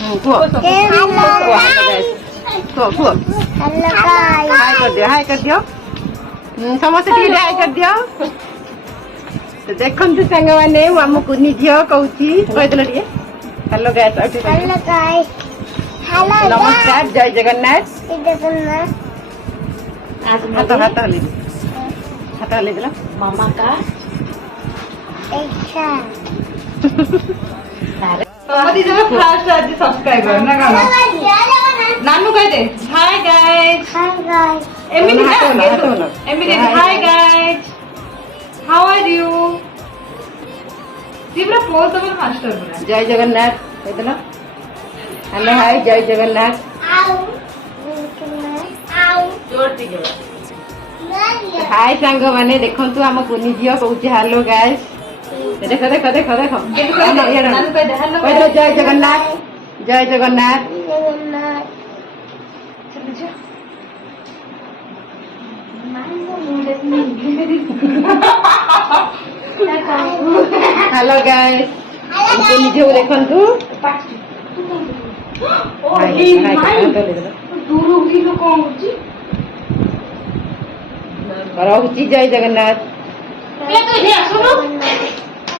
କୁହ Hello କୁହ guys. High କରିଦିଅ ସମସ୍ତେ ଟିକେ ହାଇ କରିଦିଅ ତ ଦେଖନ୍ତୁ ସାଙ୍ଗମାନେ ମୁଁ ଆମ କୁନି ଝିଅ କହୁଛି କହିଦେଲ ଟିକେ hello guys Hello guys. Hello ନମସ୍କାର ଜୟ ଜଗନ୍ନାଥ guys. ହାତ ହାତ ହଲେଇ ହାତ ହଲେଇ ଦେଲ मामा का Extra. समझी जब फर्स्ट आज सब्सक्राइबर ना गाना नानू कह दे hi guys Hi guys. Emily हाथ होला Emily hi guys how are you तीव्र फ्लो तो मास्टर पूरा ଜୟ ଜଗନ୍ନାଥ କହିଦେଲ ହ୍ୟାଲୋ ହାଇ ଜୟ ଜଗନ୍ନାଥ Ow. Ow. जोर दियो ହାଇ ସାଙ୍ଗମାନେ ଦେଖନ୍ତୁ ଆମ କୁନି ଝିଅ କହୁଛି ହ୍ୟାଲୋ ଗାଇସ୍ ଦେଖ ଦେଖ ଦେଖ ଦେଖ नानू कह दे हेलो କହିଦେଲ ଜୟ ଜଗନ୍ନାଥ ଜୟ ଜଗନ୍ନାଥ चलो जा ହ୍ୟାଲୋ ଗାଇସ୍ ଆମ କୁନି ଝିଅକୁ ଦେଖନ୍ତୁ ओ ହାଇ हे ହାଇ माई ହାତ ହଲେଇ ଦେଲ दूर उठी लो कौन होची ରହୁଛି ଜୟ ଜଗନ୍ନାଥ ले तो ये सुनो